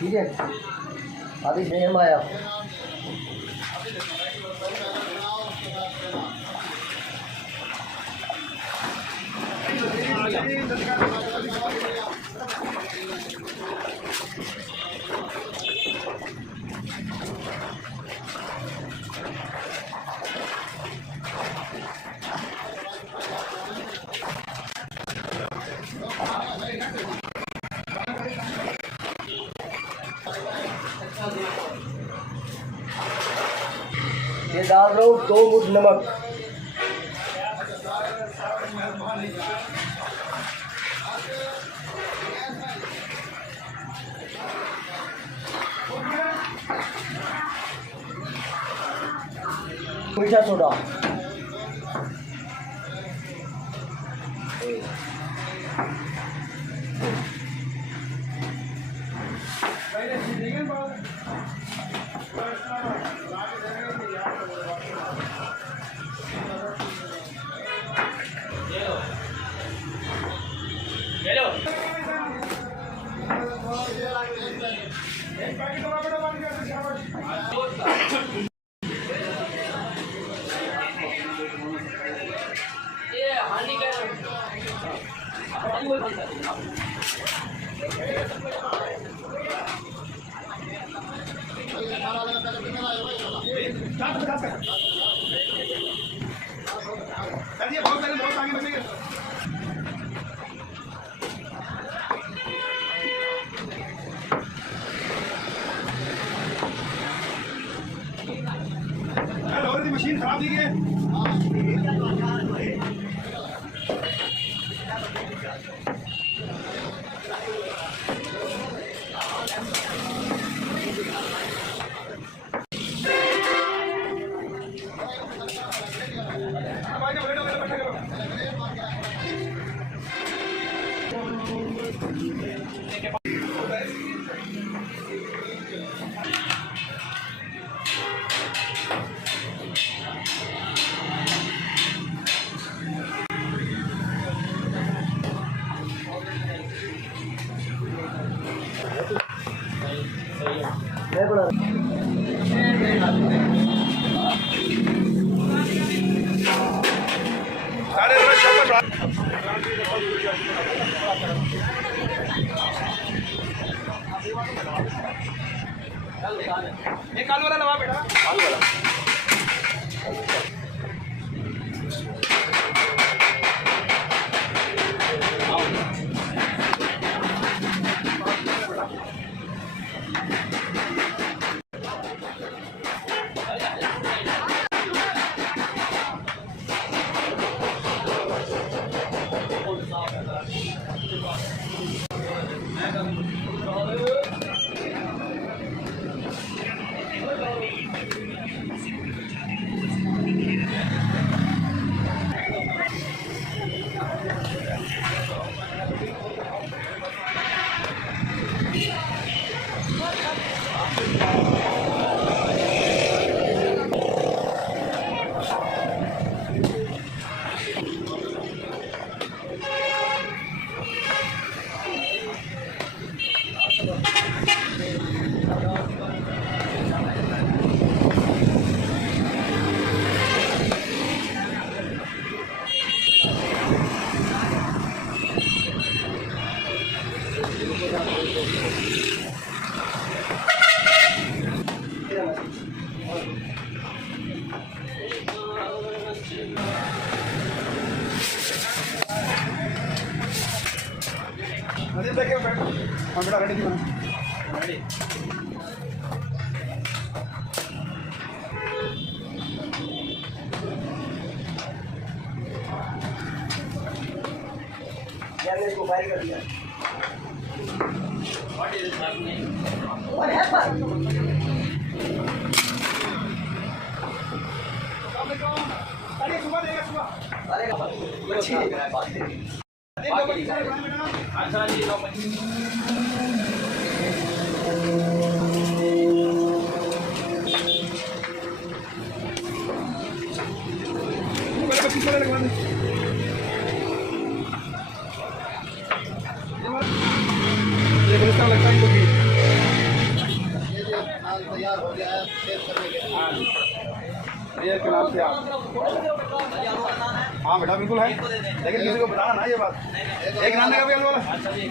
ठीक है अभी नेम आया ये डाल रहा हूँ 2 मुठ नमक। मीठा सोडा बहुत आगे बचेगा। मशीन खराब दी गई एक काल वाला लवा बेटा काल वाला नदीम देखिए हाँ बेटा रेडी थी रेडी मैंने इसको फायर कर दिया और है पर अरे सुबह देगा सुबह अरे अच्छी है बात अच्छा जी लो लगता है तैयार हो गया है सेव करने के लिए के नाम से आप हाँ बेटा बिल्कुल है लेकिन किसी को बताना ना ये बात एक नाम देगा भी वाला अच्छा जी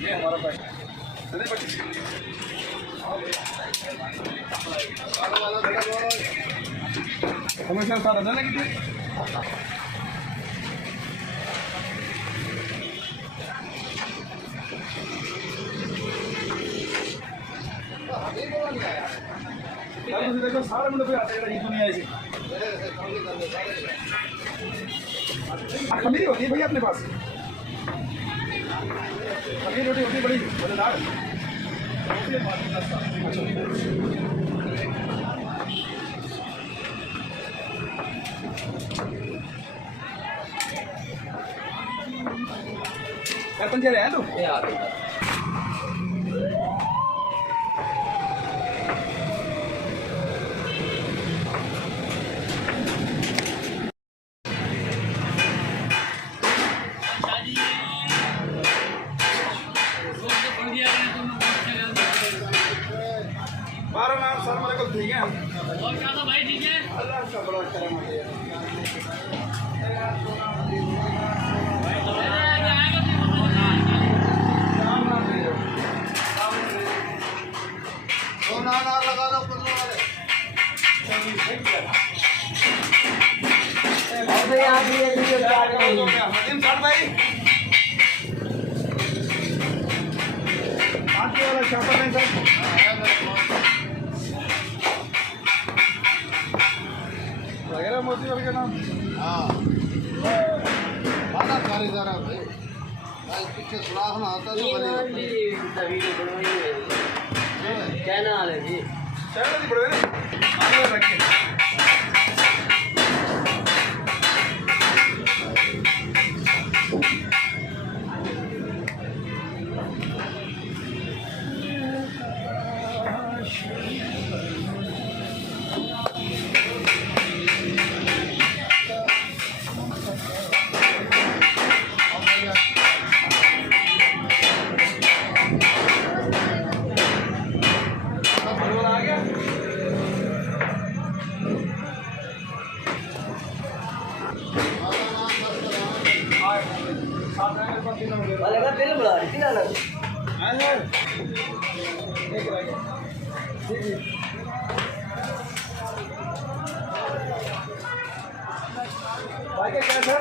ये हमारा पैक कमिश्नर साहब अंदर लगी थी देखो सारे मुंडे पे आते हैं दुनिया ऐसी खमीरी होती है भैया अपने पास खमीरी रोटी होती बड़ी मजेदार यार पंचे रहे हैं तू हमारा नाम सर मेरे को ठीक है और क्या था भाई ठीक है अल्लाह का बड़ा करम है तो ना लगा लो कुछ वाले अबे यार ये स्टार्ट हो गया मदीम सर भाई आगे वाला शापर नहीं सर वगैरह मोदी वाले का नाम हाँ बड़ा कारीगर है भाई भाई पीछे सुराख ना आता तो बने क्या नाम है जी चलो जी बड़े आगे रखिए वाले का बिल बड़ा कितना लग हां सर एक रह गया जी जी भाई क्या सर